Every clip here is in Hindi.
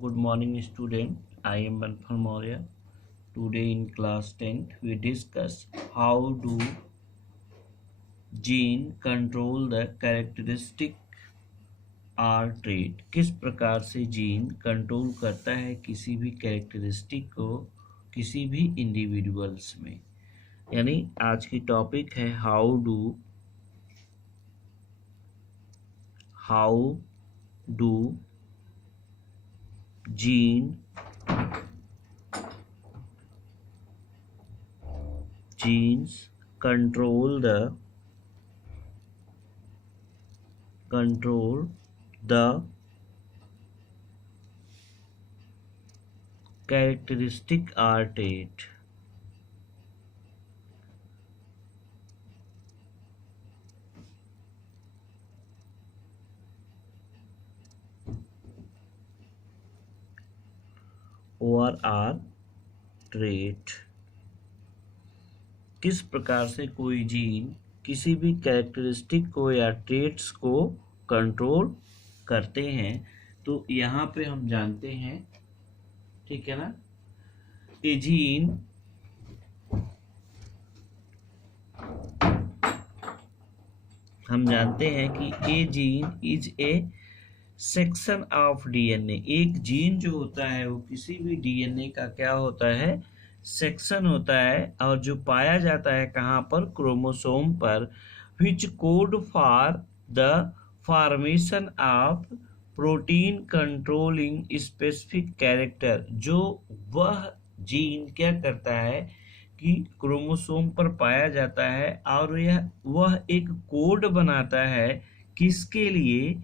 good morning student. I am Banfal Maurya. Today in class 10th we discuss how do gene control the characteristic or trait. किस प्रकार से जीन कंट्रोल करता है किसी भी कैरेक्टरिस्टिक को किसी भी इंडिविजुअल्स में। यानी आज की टॉपिक है how do genes control the characteristic or trait. और ट्रेट। किस प्रकार से कोई जीन किसी भी कैरेक्टरिस्टिक को या ट्रेट्स को कंट्रोल करते हैं, तो यहाँ पे हम जानते हैं, ठीक है ना, ए जीन हम जानते हैं कि a gene is a section of DNA. एक जीन जो होता है वो किसी भी डीएनए का क्या होता है, सेक्शन होता है, और जो पाया जाता है कहाँ पर, क्रोमोसोम पर, विच code for the formation of protein controlling specific character. जो वह जीन क्या करता है कि क्रोमोसोम पर पाया जाता है और वह एक कोड बनाता है किसके लिए,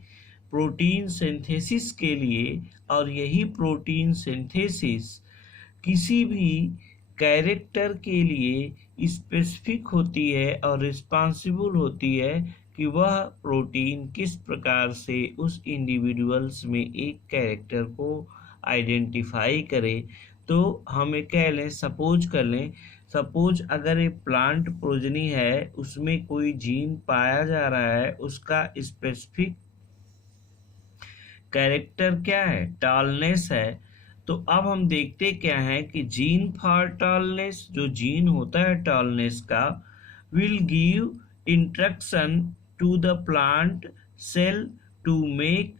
प्रोटीन सिंथेसिस के लिए। और यही प्रोटीन सिंथेसिस किसी भी कैरेक्टर के लिए स्पेसिफिक होती है और रिस्पॉन्सिबल होती है कि वह प्रोटीन किस प्रकार से उस इंडिविजुअल्स में एक कैरेक्टर को आइडेंटिफाई करे। तो हमें कह लें, सपोज कर लें, सपोज अगर एक प्लांट प्रोजनी है, उसमें कोई जीन पाया जा रहा है, उसका स्पेसिफिक कैरेक्टर क्या है, टॉलनेस है। तो अब हम देखते क्या है कि जीन फॉर टॉलनेस, जो जीन होता है टॉलनेस का, will give instruction to the plant cell to make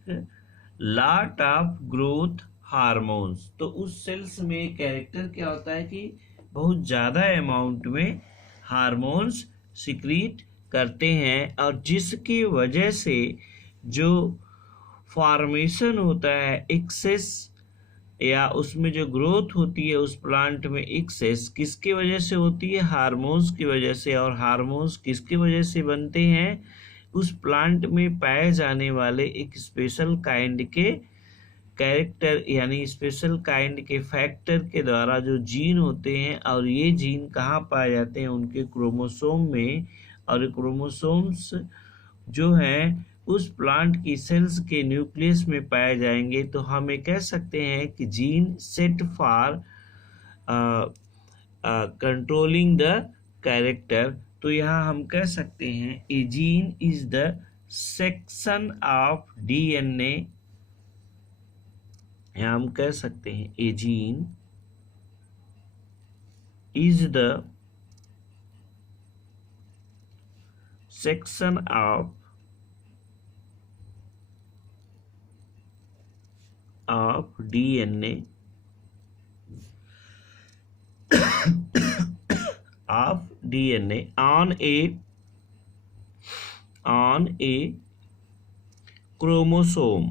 lot of growth hormones. तो उस सेल्स में कैरेक्टर क्या होता है कि बहुत ज़्यादा अमाउंट में हार्मोन्स सिक्रीट करते हैं, और जिसकी वजह से जो फॉर्मेशन होता है एक्सेस, या उसमें जो ग्रोथ होती है उस प्लांट में एक्सेस किसकी वजह से होती है, हार्मोन्स की वजह से। और हार्मोन्स किसकी वजह से बनते हैं, उस प्लांट में पाए जाने वाले एक स्पेशल काइंड के कैरेक्टर यानी स्पेशल काइंड के फैक्टर के द्वारा जो जीन होते हैं। और ये जीन कहाँ पाए जाते हैं, उनके क्रोमोसोम में। और क्रोमोसोम्स जो हैं उस प्लांट की सेल्स के न्यूक्लियस में पाए जाएंगे। तो हमें कह सकते हैं कि gene set for controlling the character. तो यहाँ हम कह सकते हैं a gene is the section of DNA. यहाँ हम कह सकते हैं a gene is the section of DNA of DNA on a chromosome।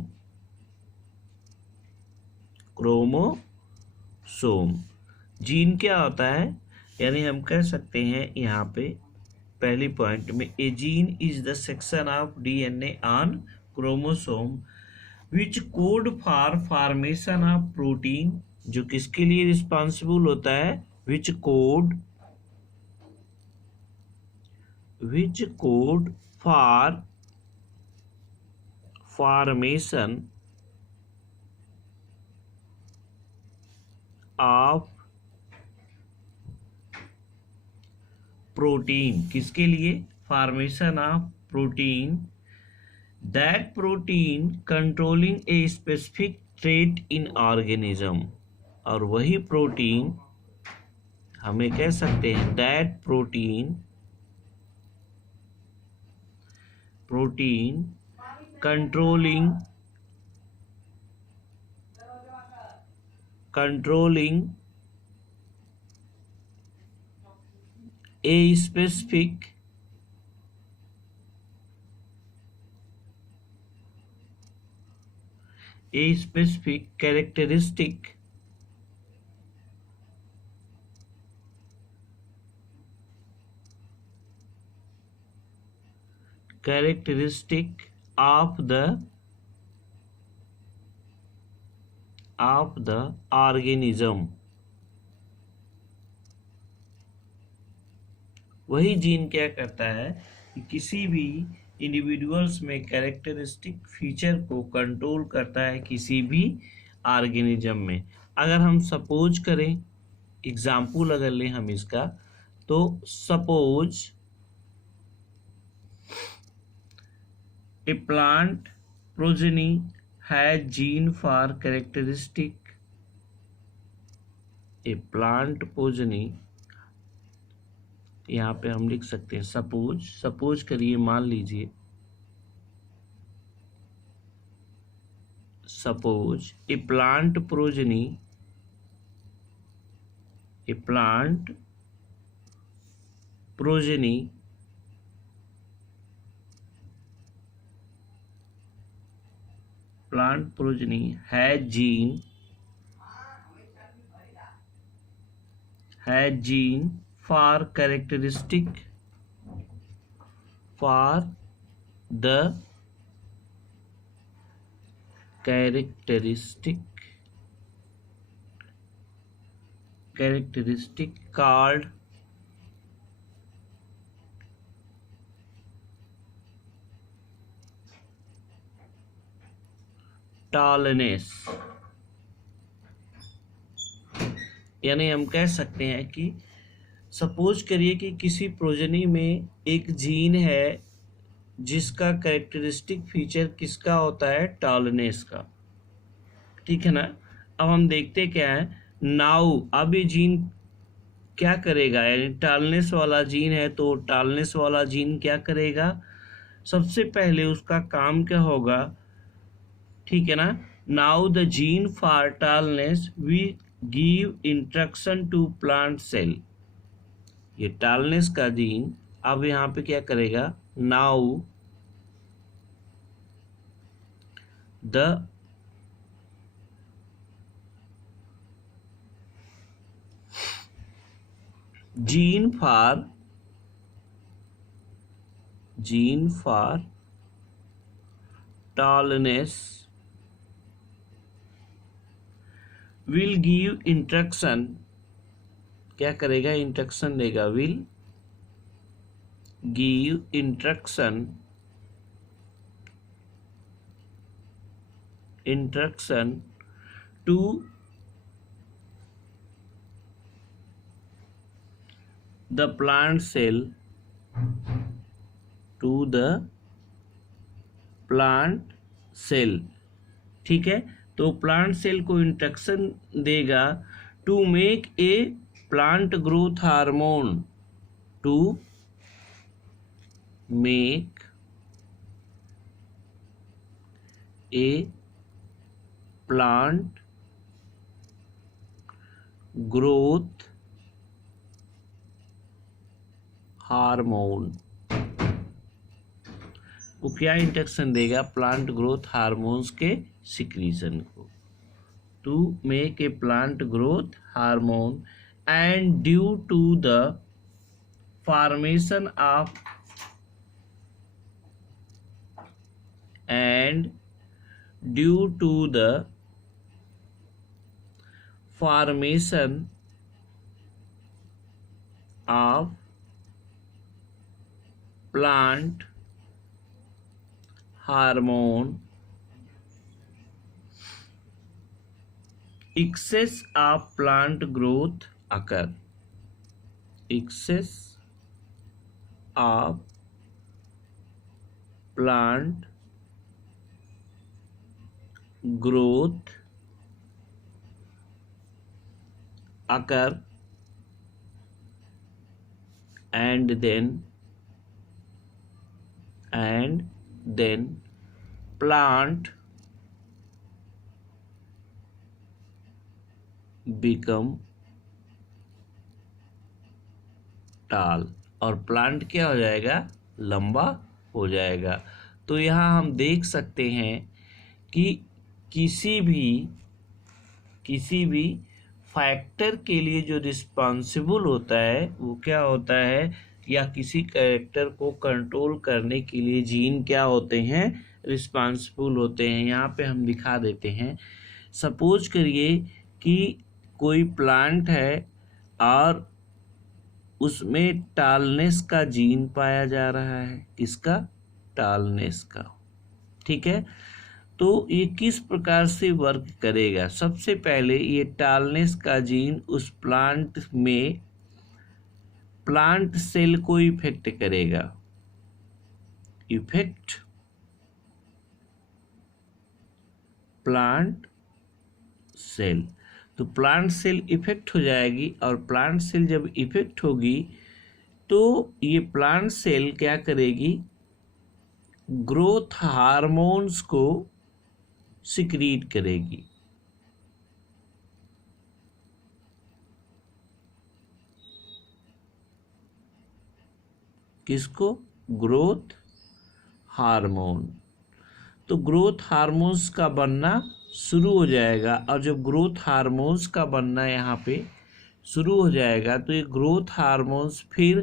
Gene क्या होता है, यानी हम कह सकते हैं यहाँ पे पहली पॉइंट में, a gene is the section of DNA on chromosome which code for formation of protein. जो किसके लिए रिस्पॉन्सिबल होता है, which code for formation of protein. किसके लिए, formation of protein. That protein controlling a specific trait in organism, और वही प्रोटीन हमें कह सकते हैं that protein controlling a specific characteristic of the organism। वही जीन क्या करता है कि किसी भी इंडिविजुअल्स में कैरेक्टरिस्टिक फीचर को कंट्रोल करता है किसी भी ऑर्गेनिज्म में। अगर हम सपोज करें, एग्जाम्पल अगर लें हम इसका, तो suppose A plant progeny has gene for characteristic, A plant progeny, यहाँ पे हम लिख सकते हैं सपोज करिए, मान लीजिए suppose A plant progeny has gene for the characteristic called tallness। यानी हम कह सकते हैं कि सपोज करिए कि किसी प्रोजेनी में एक जीन है जिसका कैरेक्टरिस्टिक फीचर किसका होता है, टॉलनेस का, ठीक है ना। अब हम देखते क्या है, नाउ अब ये जीन क्या करेगा, यानी टॉलनेस वाला जीन है तो टॉलनेस वाला जीन क्या करेगा, सबसे पहले उसका काम क्या होगा, ठीक है ना। Now the gene for tallness we give instruction to plant cell, ये टॉलनेस का जीन अब यहाँ पे क्या करेगा, now the gene for tallness will give instruction, क्या करेगा, इंस्ट्रक्शन देगा, will give instruction to the plant cell, ठीक है। तो प्लांट सेल को इंस्ट्रक्शन देगा to make a plant growth hormone, to make a plant growth hormone. वो क्या इंस्ट्रक्शन देगा, प्लांट ग्रोथ हार्मोन्स के सिक्रीशन को, to make a plant growth hormone and due to the formation of plant hormone, excess of plant growth occur, excess of plant growth occur and then plant become tall, और प्लांट क्या हो जाएगा, लंबा हो जाएगा। तो यहाँ हम देख सकते हैं कि किसी भी फैक्टर के लिए जो रिस्पॉन्सिबल होता है वो क्या होता है, या किसी कैरेक्टर को कंट्रोल करने के लिए जीन क्या होते हैं, रिस्पॉन्सिबल होते हैं। यहाँ पे हम दिखा देते हैं। सपोज करिए कि कोई प्लांट है और उसमें टालनेस का जीन पाया जा रहा है। किसका, टालनेस का। ठीक है, तो ये किस प्रकार से वर्क करेगा। सबसे पहले ये टालनेस का जीन उस प्लांट में प्लांट सेल को इफेक्ट करेगा। इफेक्ट प्लांट सेल, तो प्लांट सेल इफेक्ट हो जाएगी, और प्लांट सेल जब इफेक्ट होगी तो ये प्लांट सेल क्या करेगी, ग्रोथ हार्मोन्स को सिक्रीट करेगी। किसको, ग्रोथ हार्मोन। तो ग्रोथ हार्मोन्स का बनना शुरू हो जाएगा, और जब ग्रोथ हार्मोन्स का बनना यहाँ पे शुरू हो जाएगा तो ये ग्रोथ हार्मोन्स फिर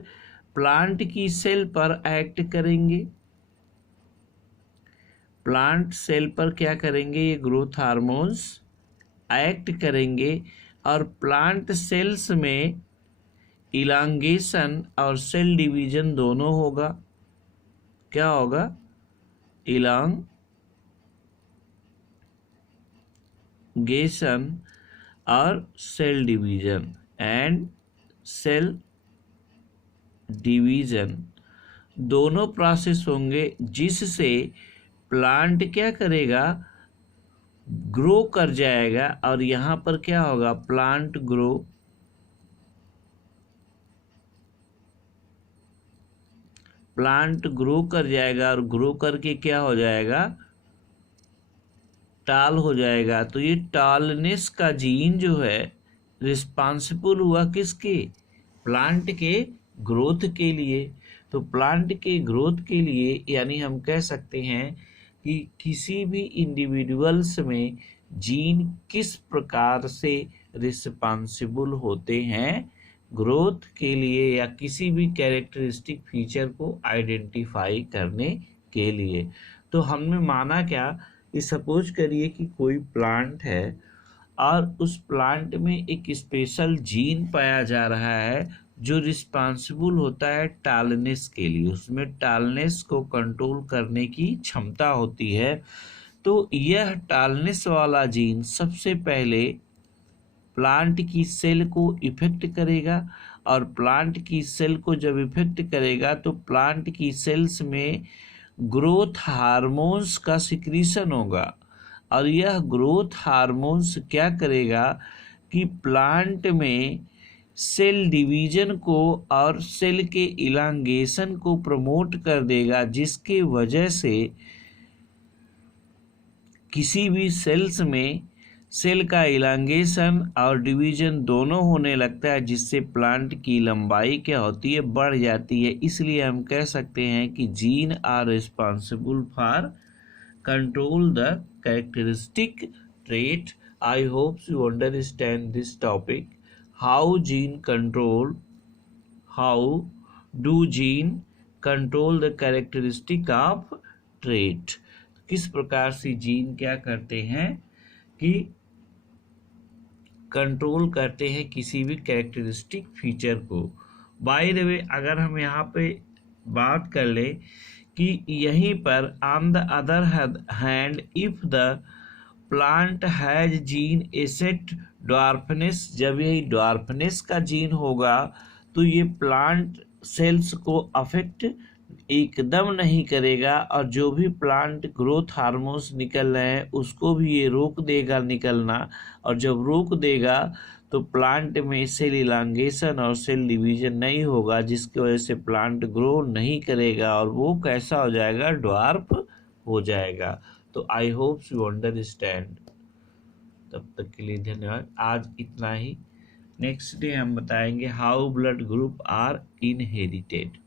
प्लांट की सेल पर एक्ट करेंगे। प्लांट सेल पर क्या करेंगे, ये ग्रोथ हार्मोन्स एक्ट करेंगे, और प्लांट सेल्स में इलांगेशन और सेल डिवीजन दोनों होगा। क्या होगा, इलांगेशन और cell division, and cell division दोनों प्रोसेस होंगे, जिससे प्लांट क्या करेगा, ग्रो कर जाएगा। और यहाँ पर क्या होगा, प्लांट ग्रो कर जाएगा, और ग्रो करके क्या हो जाएगा, टाल हो जाएगा। तो ये टालनेस का जीन जो है रिस्पॉन्सिबल हुआ किसके, प्लांट के ग्रोथ के लिए। तो प्लांट के ग्रोथ के लिए यानी हम कह सकते हैं कि किसी भी इंडिविजुअल्स में जीन किस प्रकार से रिस्पॉन्सिबल होते हैं ग्रोथ के लिए, या किसी भी कैरेक्टरिस्टिक फीचर को आइडेंटिफाई करने के लिए। तो हमने माना क्या कि सपोज करिए कि कोई प्लांट है और उस प्लांट में एक स्पेशल जीन पाया जा रहा है जो रिस्पॉन्सिबल होता है टालनेस के लिए, उसमें टालनेस को कंट्रोल करने की क्षमता होती है। तो यह टालनेस वाला जीन सबसे पहले प्लांट की सेल को इफेक्ट करेगा, और प्लांट की सेल को जब इफेक्ट करेगा तो प्लांट की सेल्स में ग्रोथ हार्मोन्स का सिक्रीशन होगा, और यह ग्रोथ हार्मोन्स क्या करेगा कि प्लांट में सेल डिवीजन को और सेल के इलांगेशन को प्रमोट कर देगा, जिसके वजह से किसी भी सेल्स में सेल का इलांगेशन और डिवीजन दोनों होने लगता है, जिससे प्लांट की लंबाई क्या होती है, बढ़ जाती है। इसलिए हम कह सकते हैं कि gene are responsible for control the characteristic trait. I hope you understand this topic. How do gene control the characteristic of trait. किस प्रकार से जीन क्या करते हैं कि कंट्रोल करते हैं किसी भी कैरेक्टरिस्टिक फीचर को। बाय द वे, अगर हम यहाँ पे बात कर ले कि यहीं पर on the other hand if the plant has gene asset dwarfness, जब यही ड्वार्फनेस का जीन होगा तो ये प्लांट सेल्स को अफेक्ट एकदम नहीं करेगा, और जो भी प्लांट ग्रोथ हार्मोन्स निकल रहे हैं उसको भी ये रोक देगा निकलना, और जब रोक देगा तो प्लांट में सेल इलांगेशन और सेल डिवीजन नहीं होगा, जिसकी वजह से प्लांट ग्रो नहीं करेगा और वो कैसा हो जाएगा, ड्वार्फ हो जाएगा। तो आई होप यू अंडरस्टैंड। तब तक के लिए धन्यवाद। आज इतना ही। नेक्स्ट डे हम बताएंगे how blood group are inherited.